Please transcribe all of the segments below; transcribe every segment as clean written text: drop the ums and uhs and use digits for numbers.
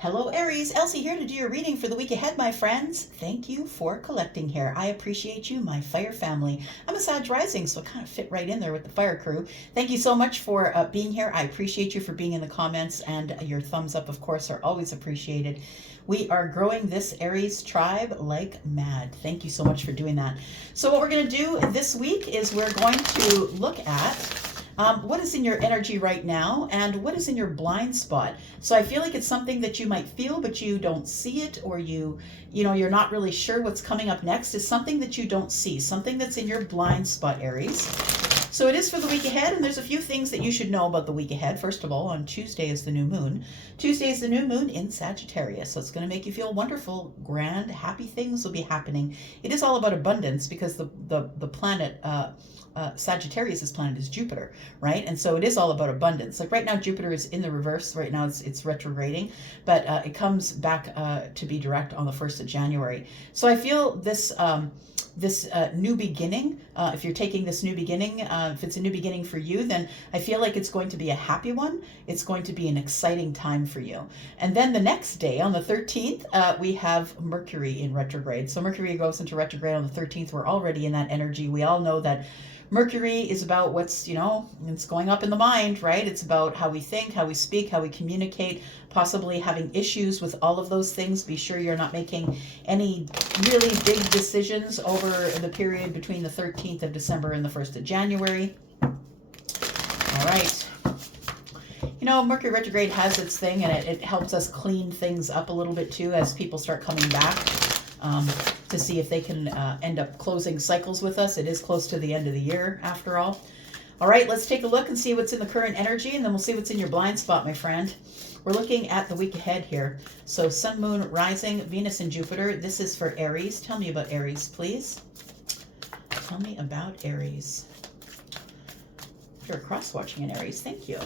Hello Aries, Elsie here to do your reading for the week ahead, my friends. Thank you for collecting here. I appreciate you, my fire family. I'm a Sag rising, so I kind of fit right in there with the fire crew. Thank you so much for being here. I appreciate you for being in the comments, and your thumbs up, of course, are always appreciated. We are growing this Aries tribe like mad. Thank you so much for doing that. So what we're going to do this week is we're going to look at what is in your energy right now and what is in your blind spot. So I feel like it's something that you might feel, but you don't see it, or you're not really sure what's coming up next. Is something that you don't see, something that's in your blind spot, Aries. So it is for the week ahead, and there's a few things that you should know about the week ahead. First of all, on Tuesday is the new moon. Tuesday is the new moon in Sagittarius, so it's going to make you feel wonderful, grand, happy things will be happening. It is all about abundance because the planet, Sagittarius' planet is Jupiter, right? And so it is all about abundance. Like right now, Jupiter is in the reverse. Right now it's retrograding, but it comes back to be direct on the 1st of January. So I feel this new beginning, if you're taking this new beginning, if it's a new beginning for you, then I feel like it's going to be a happy one. It's going to be an exciting time for you. And then the next day, on the 13th, we have Mercury in retrograde. So Mercury goes into retrograde on the 13th. We're already in that energy. We all know that Mercury is about what's, it's going up in the mind, right? It's about how we think, how we speak, how we communicate, possibly having issues with all of those things. Be sure you're not making any really big decisions over the period between the 13th of December and the 1st of January. All right. Mercury retrograde has its thing, and it helps us clean things up a little bit too as people start coming back. To see if they can end up closing cycles with us. It is close to the end of the year, after all. All right, let's take a look and see what's in the current energy, and then we'll see what's in your blind spot, my friend. We're looking at the week ahead here. So Sun, Moon, Rising, Venus, and Jupiter. This is for Aries. Tell me about Aries, please. Tell me about Aries. If you're cross-watching in Aries, thank you.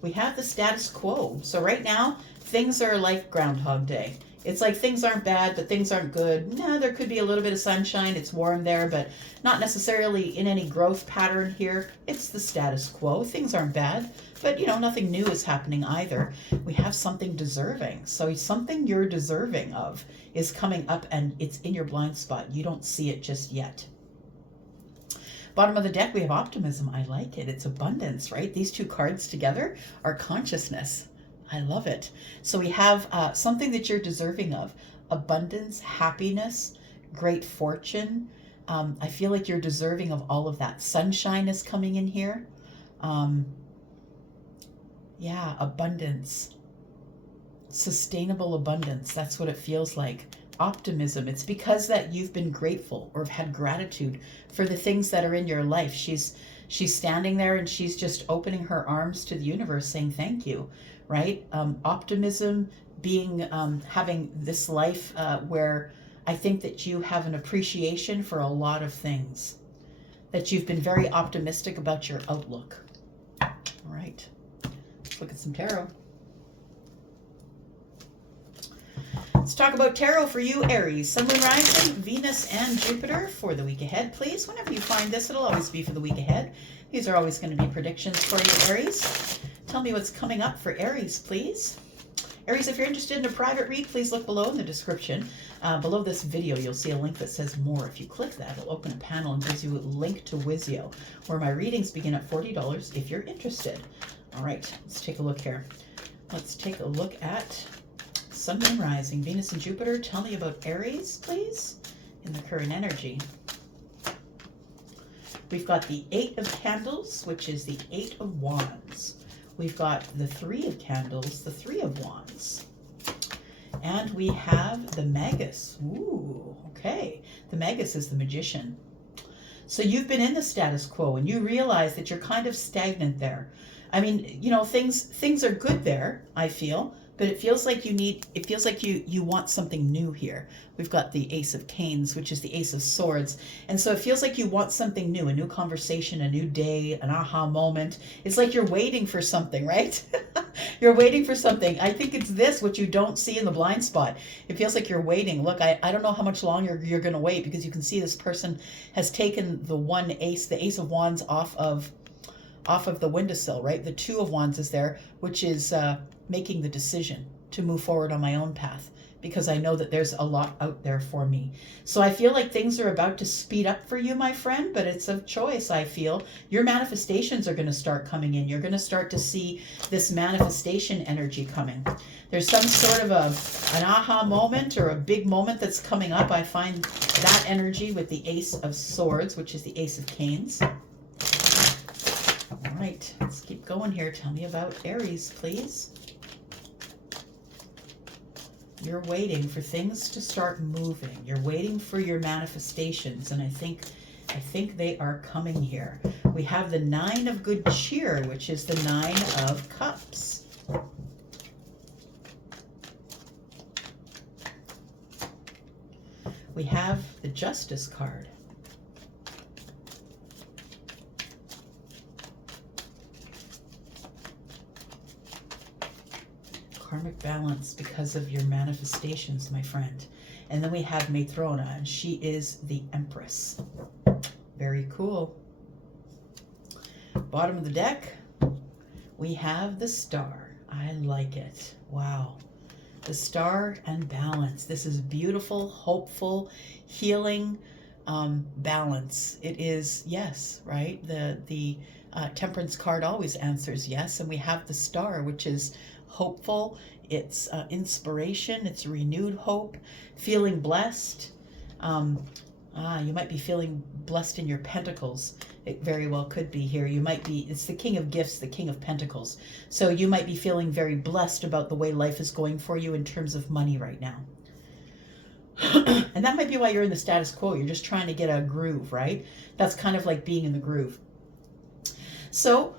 We have the status quo. So right now, things are like Groundhog Day. It's like things aren't bad, but things aren't good. No, there could be a little bit of sunshine. It's warm there, but not necessarily in any growth pattern here. It's the status quo. Things aren't bad, but nothing new is happening either. We have something deserving. So something you're deserving of is coming up, and it's in your blind spot. You don't see it just yet. Bottom of the deck, we have optimism. I like it. It's abundance, right? These two cards together are consciousness. I love it. So we have something that you're deserving of. Abundance, happiness, great fortune. I feel like you're deserving of all of that. Sunshine is coming in here. Yeah, abundance. Sustainable abundance. That's what it feels like. Optimism. It's because that you've been grateful or have had gratitude for the things that are in your life. She's standing there and she's just opening her arms to the universe saying thank you. Right? Optimism, being having this life where I think that you have an appreciation for a lot of things, that you've been very optimistic about your outlook. All right, let's look at some tarot. Let's talk about tarot for you, Aries. Sun, Moon, Rising, Venus, and Jupiter for the week ahead, please. Whenever you find this, it'll always be for the week ahead. These are always going to be predictions for you, Aries. Tell me what's coming up for Aries, please. Aries, if you're interested in a private read, please look below in the description. Below this video, you'll see a link that says more. If you click that, it'll open a panel and gives you a link to Wizio, where my readings begin at $40 if you're interested. All right, let's take a look here. Let's take a look at Sun, Moon, Rising, Venus, and Jupiter. Tell me about Aries, please, in the current energy. We've got the 8 of Candles, which is the 8 of Wands. We've got the 3 of Candles, the 3 of Wands. And we have the Magus. Ooh, okay. The Magus is the Magician. So you've been in the status quo and you realize that you're kind of stagnant there. I mean, things are good there, I feel, but it feels like you want something new here. We've got the Ace of Canes, which is the Ace of Swords. And so it feels like you want something new, a new conversation, a new day, an aha moment. It's like you're waiting for something, right? You're waiting for something. I think it's this, what you don't see in the blind spot. It feels like you're waiting. Look, I don't know how much longer you're going to wait, because you can see this person has taken the Ace of Wands off of the windowsill, right? The 2 of Wands is there, which is making the decision. to move forward on my own path, because I know that there's a lot out there for me. So I feel like things are about to speed up for you, my friend, but it's of choice. I feel your manifestations are going to start coming in. You're going to start to see this manifestation energy coming. There's some sort of an aha moment or a big moment that's coming up. I find that energy with the Ace of Swords, which is the Ace of Canes. All right, let's keep going here. Tell me about Aries, please. You're waiting for things to start moving. You're waiting for your manifestations, and I think they are coming here. We have the Nine of Good Cheer, which is the Nine of Cups. We have the Justice card. Karmic balance because of your manifestations, my friend. And then we have Matrona, and she is the Empress. Very cool. Bottom of the deck, we have the Star. I like it. Wow. The Star and balance. This is beautiful, hopeful, healing balance. It is yes, right? The Temperance card always answers yes, and we have the Star, which is hopeful, it's inspiration, it's renewed hope, feeling blessed. You might be feeling blessed in your pentacles. It very well could be here. You might be, it's the King of Gifts, the King of Pentacles. So you might be feeling very blessed about the way life is going for you in terms of money right now. And that might be why you're in the status quo. You're just trying to get a groove, right? That's kind of like being in the groove. So,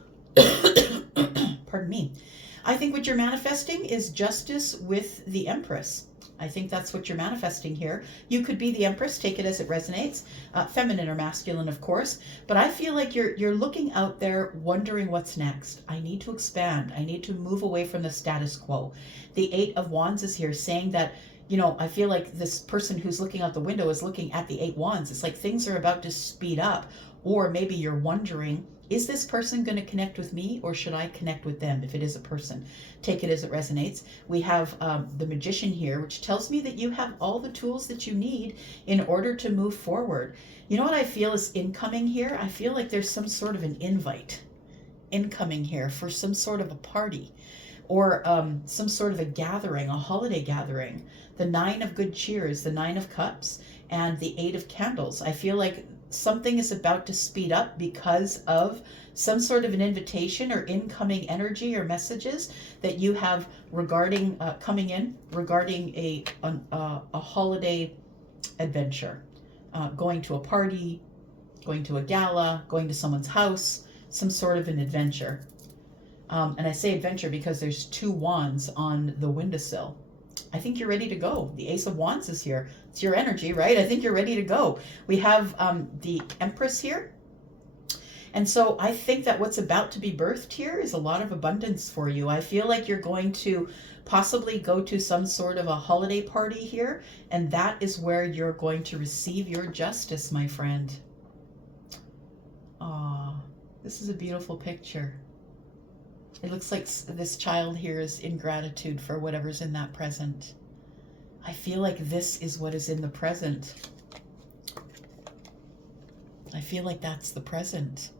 pardon me. I think what you're manifesting is justice with the Empress. I think that's what you're manifesting here. You could be the Empress, take it as it resonates. Feminine or masculine, of course. But I feel like you're looking out there wondering what's next. I need to expand. I need to move away from the status quo. The Eight of Wands is here saying that, you know, I feel like this person who's looking out the window is looking at the Eight Wands. It's like things are about to speed up. Or maybe you're wondering, is this person going to connect with me, or should I connect with them? If it is a person, take it as it resonates. We have the Magician here, which tells me that you have all the tools that you need in order to move forward. You know what I feel is incoming here? I feel like there's some sort of an invite incoming here for some sort of a party, or some sort of a gathering, a holiday gathering. The Nine of Good Cheer is the Nine of Cups, and the Eight of Candles. I feel like something is about to speed up because of some sort of an invitation or incoming energy or messages that you have regarding coming in regarding a holiday adventure, going to a party, going to a gala, going to someone's house, some sort of an adventure. And I say adventure because there's two wands on the windowsill. I think you're ready to go. The Ace of Wands is here. It's your energy, right? I think you're ready to go. We have the Empress here. And so I think that what's about to be birthed here is a lot of abundance for you. I feel like you're going to possibly go to some sort of a holiday party here, and that is where you're going to receive your justice, my friend. Aw, this is a beautiful picture. It looks like this child here is in gratitude for whatever's in that present. I feel like this is what is in the present. I feel like that's the present.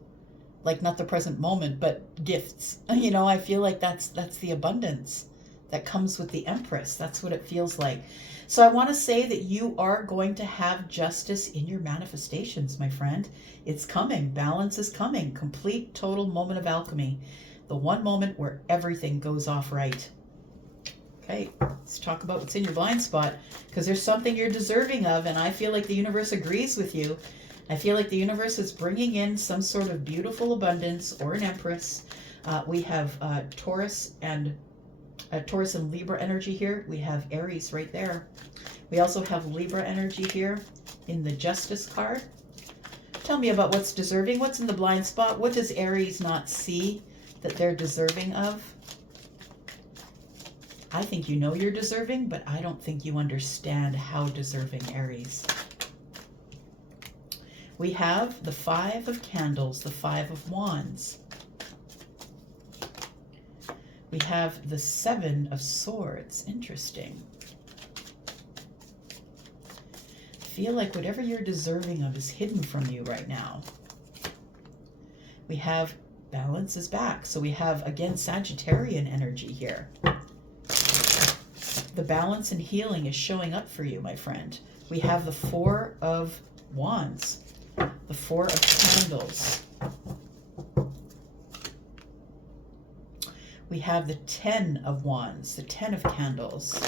Like not the present moment, but gifts. You know, I feel like that's the abundance that comes with the Empress. That's what it feels like. So I want to say that you are going to have justice in your manifestations, my friend. It's coming. Balance is coming. Complete, total moment of alchemy. The one moment where everything goes off right. Okay, let's talk about what's in your blind spot, because there's something you're deserving of, and I feel like the universe agrees with you. I feel like the universe is bringing in some sort of beautiful abundance or an Empress. We have Taurus and Libra energy here. We have Aries right there. We also have Libra energy here in the Justice card. Tell me about what's deserving. What's in the blind spot? What does Aries not see that they're deserving of? I think you know you're deserving, but I don't think you understand how deserving, Aries. We have the Five of Candles, the Five of Wands. We have the Seven of Swords. Interesting. I feel like whatever you're deserving of is hidden from you right now. We have balance is back. So we have, again, Sagittarian energy here. The balance and healing is showing up for you, my friend. We have the Four of Wands, the Four of Candles. We have the Ten of Wands, the Ten of Candles.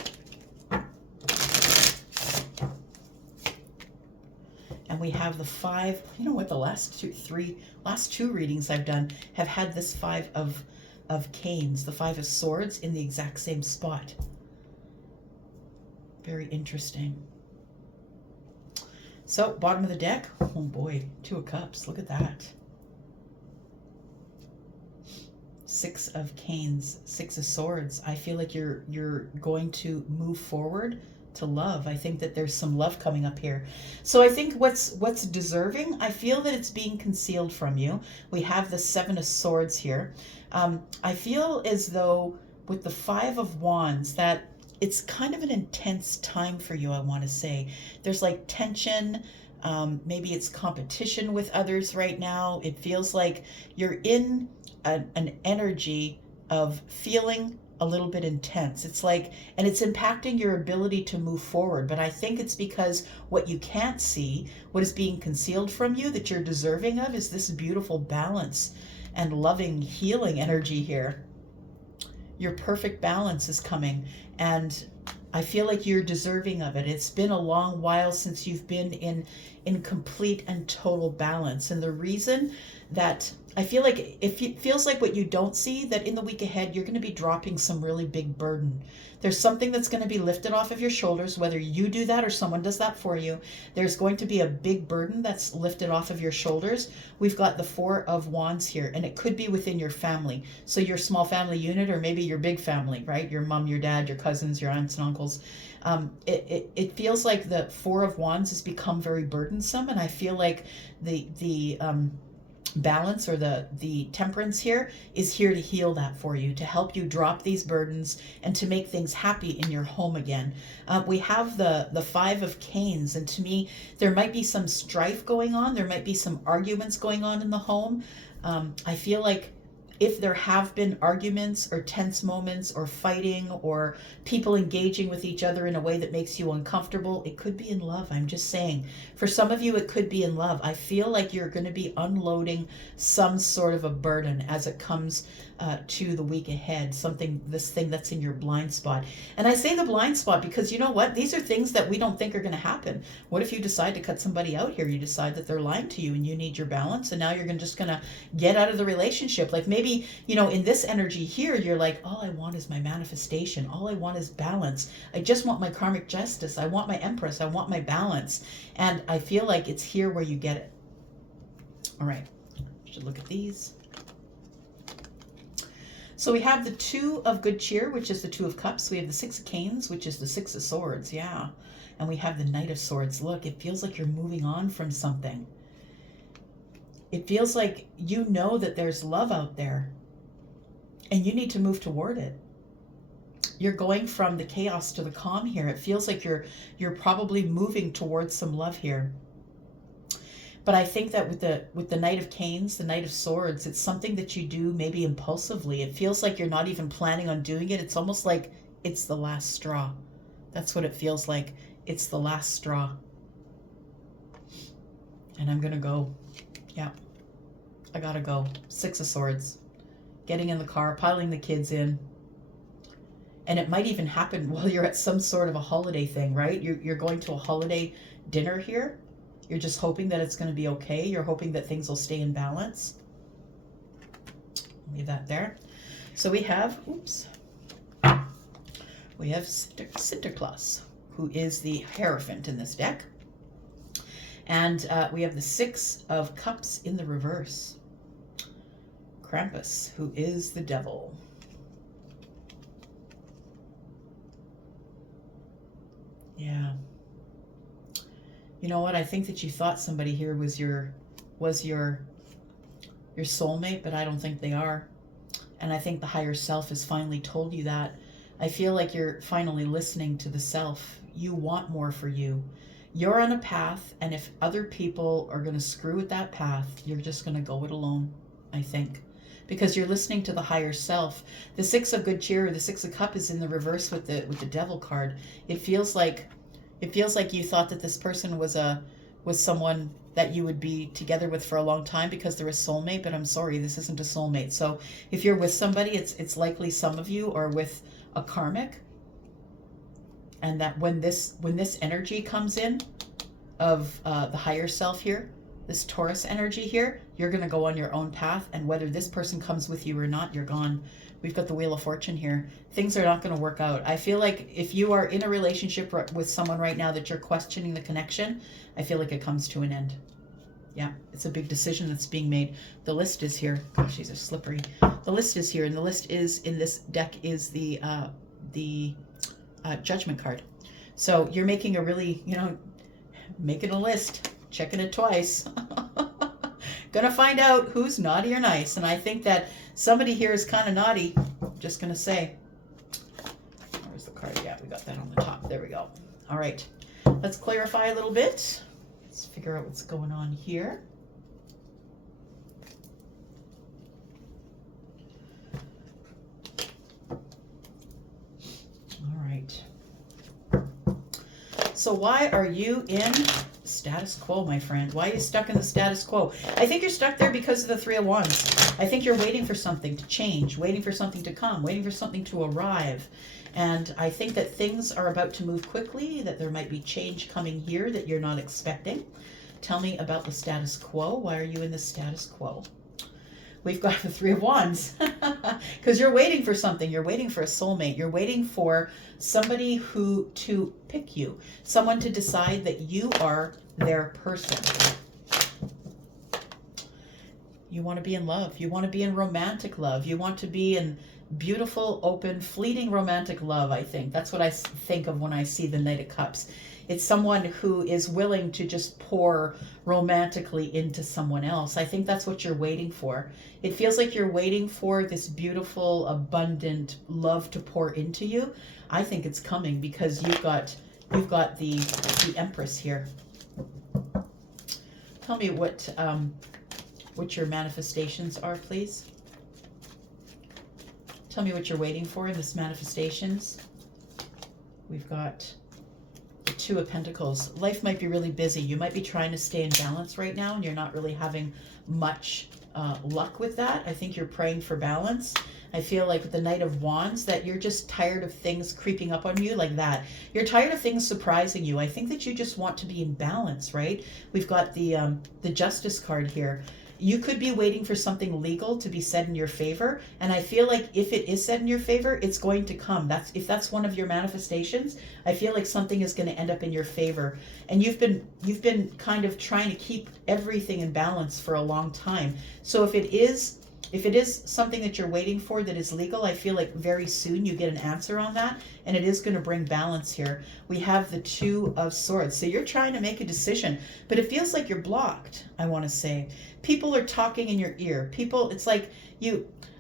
And we have the Five. You know what? The last two readings I've done have had this Five of Canes, the Five of Swords, in the exact same spot. Very interesting. So, bottom of the deck. Oh boy, Two of Cups. Look at that. Six of Canes, Six of Swords. I feel like you're going to move forward to love. I think that there's some love coming up here. So I think what's deserving, I feel that it's being concealed from you. We have the Seven of Swords here. I feel as though with the Five of Wands that it's kind of an intense time for you, I want to say. There's like tension. Maybe it's competition with others right now. It feels like you're in an energy of feeling a little bit intense. It's like, and it's impacting your ability to move forward. But I think it's because what you can't see, what is being concealed from you that you're deserving of, is this beautiful balance and loving, healing energy here. Your perfect balance is coming, and I feel like you're deserving of it. It's been a long while since you've been in complete and total balance. And the reason that I feel like, if it feels like what you don't see, that in the week ahead, you're going to be dropping some really big burden. There's something that's going to be lifted off of your shoulders, whether you do that or someone does that for you. There's going to be a big burden that's lifted off of your shoulders. We've got the Four of Wands here, and it could be within your family. So your small family unit, or maybe your big family, right? Your mom, your dad, your cousins, your aunts and uncles. It feels like the Four of Wands has become very burdensome, and I feel like the balance, or the temperance here, is here to heal that for you, to help you drop these burdens and to make things happy in your home again. We have the Five of Canes, and to me there might be some strife going on. There might be some arguments going on in the home. I feel like if there have been arguments or tense moments or fighting or people engaging with each other in a way that makes you uncomfortable, it could be in love. I'm just saying, for some of you, it could be in love. I feel like you're going to be unloading some sort of a burden as it comes to the week ahead, this thing that's in your blind spot. And I say the blind spot because, you know what? These are things that we don't think are going to happen. What if you decide to cut somebody out here? You decide that they're lying to you and you need your balance, and now you're just going to get out of the relationship. Like maybe, in this energy here, you're like, all I want is my manifestation. All I want is balance. I just want my karmic justice. I want my Empress. I want my balance. And I feel like it's here where you get it. All right. Should look at these. So we have the Two of Good Cheer, which is the Two of Cups. We have the Six of Canes, which is the Six of Swords. Yeah. And we have the Knight of Swords. Look, it feels like you're moving on from something. It feels like you know that there's love out there and you need to move toward it. You're going from the chaos to the calm here. It feels like you're probably moving towards some love here. But I think that with the Knight of Canes, the Knight of Swords, it's something that you do maybe impulsively. It feels like you're not even planning on doing it. It's almost like it's the last straw. That's what it feels like. It's the last straw. And I'm going to go. Yeah. I got to go. Six of Swords. Getting in the car, piling the kids in. And it might even happen while you're at some sort of a holiday thing, right? You're going to a holiday dinner here. You're just hoping that it's going to be okay. You're hoping that things will stay in balance. Leave that there. So we have, we have Sinterklaas, who is the Hierophant in this deck. And we have the Six of Cups in the reverse. Krampus, who is the devil. Yeah. You know what? I think that you thought somebody here was your soulmate, but I don't think they are. And I think the higher self has finally told you that. I feel like you're finally listening to the self. You want more for you. You're on a path, and if other people are going to screw with that path, you're just going to go it alone, I think. Because you're listening to the higher self. The Six of Good Cheer, or the Six of Cup, is in the reverse with the Devil card. It feels like you thought that this person was someone that you would be together with for a long time because they're a soulmate, but I'm sorry, this isn't a soulmate. So if you're with somebody, it's likely some of you are with a karmic, and that when this energy comes in of the higher self here, this Taurus energy here, you're going to go on your own path, and whether this person comes with you or not, you're gone. We've got the Wheel of Fortune here. Things are not going to work out. I feel like if you are in a relationship with someone right now that you're questioning the connection, I feel like it comes to an end. Yeah, it's a big decision that's being made. The list is here. Gosh, these are slippery. The list is here, and the list is in this deck is the Judgment card. So you're making a really, making a list, checking it twice. Gonna find out who's naughty or nice. And I think that somebody here is kind of naughty. Just gonna say. Where's the card? Yeah, we got that on the top. There we go. All right. Let's clarify a little bit. Let's figure out what's going on here. All right. So why are you in status quo, my friend? Why are you stuck in the status quo? I think you're stuck there because of the Three of Wands. I think you're waiting for something to change, waiting for something to come, waiting for something to arrive. And I think that things are about to move quickly, that there might be change coming here that you're not expecting. Tell me about the status quo. Why are you in the status quo? We've got the Three of Wands because you're waiting for something. You're waiting for a soulmate. You're waiting for somebody to pick you, someone to decide that you are their person. You want to be in love. You want to be in romantic love. You want to be in beautiful, open, fleeting romantic love, I think. That's what I think of when I see the Knight of Cups. It's someone who is willing to just pour romantically into someone else. I think that's what you're waiting for. It feels like you're waiting for this beautiful, abundant love to pour into you. I think it's coming because you've got the Empress here. Tell me what your manifestations are, please. Tell me what you're waiting for in this manifestations. We've got the Two of Pentacles. Life might be really busy. You might be trying to stay in balance right now, and you're not really having much luck with that. I think you're praying for balance. I feel like with the Knight of Wands that you're just tired of things creeping up on you like that. You're tired of things surprising you. I think that you just want to be in balance, right? We've got the Justice card here. You could be waiting for something legal to be said in your favor, and I feel like if it is said in your favor, it's going to come. If that's one of your manifestations, I feel like something is going to end up in your favor. And you've been kind of trying to keep everything in balance for a long time. So if it is something that you're waiting for that is legal, I feel like very soon you get an answer on that, and it is going to bring balance here. We have the Two of Swords. So you're trying to make a decision, but it feels like you're blocked, I want to say. People are talking in your ear. It's like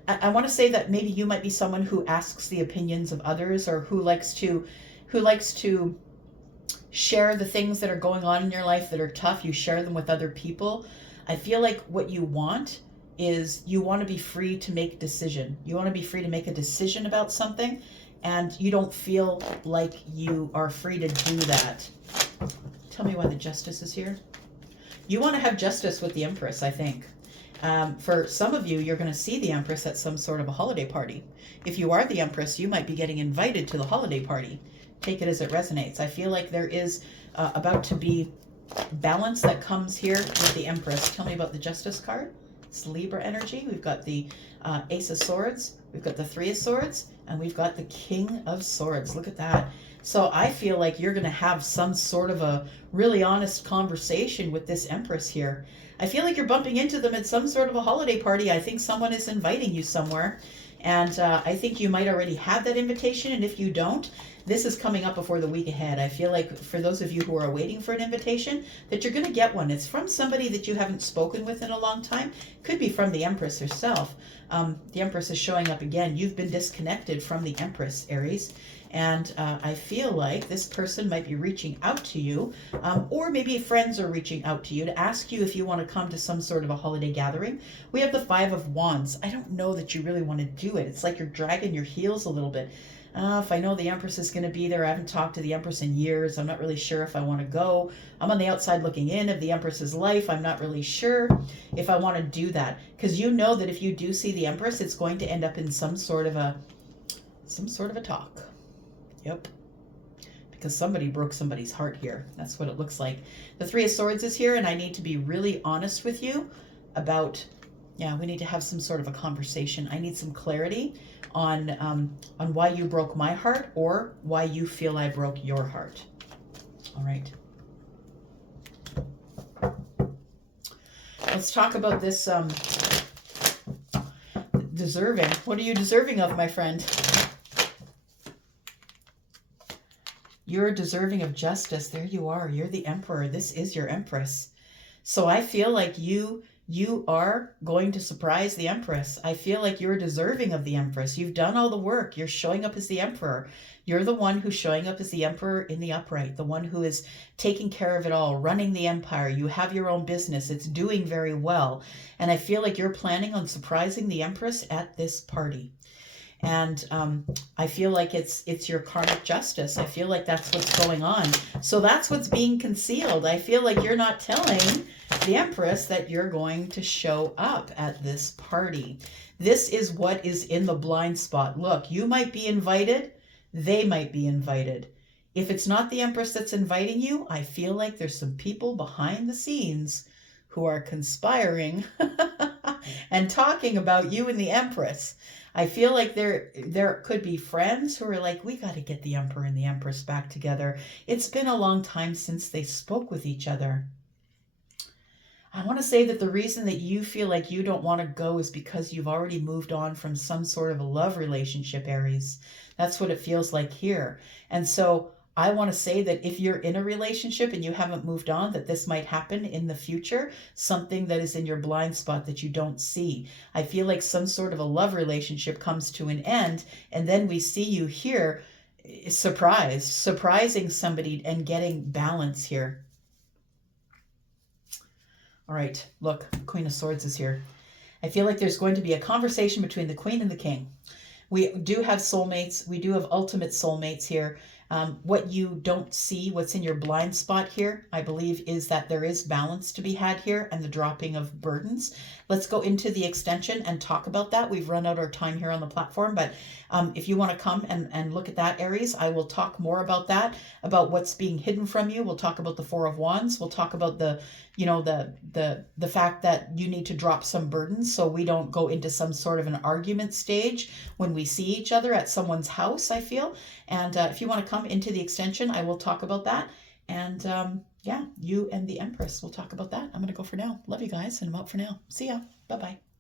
I want to say that maybe you might be someone who asks the opinions of others, or who likes to share the things that are going on in your life that are tough. You share them with other people. I feel like what you want is you want to be free to make a decision. You want to be free to make a decision about something, and you don't feel like you are free to do that. Tell me why the Justice is here. You want to have justice with the Empress, I think. For some of you, you're going to see the Empress at some sort of a holiday party. If you are the Empress, you might be getting invited to the holiday party. Take it as it resonates. I feel like there is about to be balance that comes here with the Empress. Tell me about the Justice card. It's Libra energy. We've got the Ace of Swords. We've got the Three of Swords. And we've got the King of Swords. Look at that. So I feel like you're going to have some sort of a really honest conversation with this Empress here. I feel like you're bumping into them at some sort of a holiday party. I think someone is inviting you somewhere. And I think you might already have that invitation. And if you don't, this is coming up before the week ahead. I feel like for those of you who are waiting for an invitation, that you're going to get one. It's from somebody that you haven't spoken with in a long time. Could be from the Empress herself. The Empress is showing up again. You've been disconnected from the Empress, Aries. And I feel like this person might be reaching out to you, or maybe friends are reaching out to you to ask you if you want to come to some sort of a holiday gathering. We have the Five of Wands. I don't know that you really want to do it. It's like you're dragging your heels a little bit. If I know the Empress is going to be there, I haven't talked to the Empress in years. I'm not really sure if I want to go. I'm on the outside looking in of the Empress's life. I'm not really sure if I want to do that, because you know that if you do see the Empress, it's going to end up in some sort of a talk. Yep. Because somebody broke somebody's heart here. That's what it looks like. The Three of Swords is here, and I need to be really honest with you about, yeah, we need to have some sort of a conversation. I need some clarity on why you broke my heart, or why you feel I broke your heart. All right. Let's talk about this deserving. What are you deserving of, my friend? You're deserving of justice. There you are. You're the Emperor. This is your Empress. So I feel like you are going to surprise the Empress. I feel like you're deserving of the Empress. You've done all the work. You're showing up as the Emperor. You're the one who's showing up as the Emperor in the upright, the one who is taking care of it all, running the empire. You have your own business. It's doing very well. And I feel like you're planning on surprising the Empress at this party. And I feel like it's your karmic justice. I feel like that's what's going on. So that's what's being concealed. I feel like you're not telling the Empress that you're going to show up at this party. This is what is in the blind spot. Look, you might be invited. They might be invited. If it's not the Empress that's inviting you, I feel like there's some people behind the scenes who are conspiring and talking about you and the Empress. I feel like there could be friends who are like, we got to get the Emperor and the Empress back together. It's been a long time since they spoke with each other. I want to say that the reason that you feel like you don't want to go is because you've already moved on from some sort of a love relationship, Aries. That's what it feels like here. And so I want to say that if you're in a relationship and you haven't moved on, that this might happen in the future, something that is in your blind spot that you don't see. I feel like some sort of a love relationship comes to an end, and then we see you here surprising somebody and getting balance here. All right, look, Queen of Swords is here. I feel like there's going to be a conversation between the Queen and the King. We do have soulmates. We do have ultimate soulmates here. What you don't see, what's in your blind spot here, I believe, is that there is balance to be had here and the dropping of burdens. Let's go into the extension and talk about that. We've run out our time here on the platform, but if you want to come and look at that, Aries, I will talk more about that, about what's being hidden from you. We'll talk about the Four of Wands. We'll talk about the fact that you need to drop some burdens so we don't go into some sort of an argument stage when we see each other at someone's house, I feel. And if you want to come into the extension, I will talk about that. And yeah, you and the Empress, we'll talk about that. I'm going to go for now. Love you guys, and I'm out for now. See ya. Bye-bye.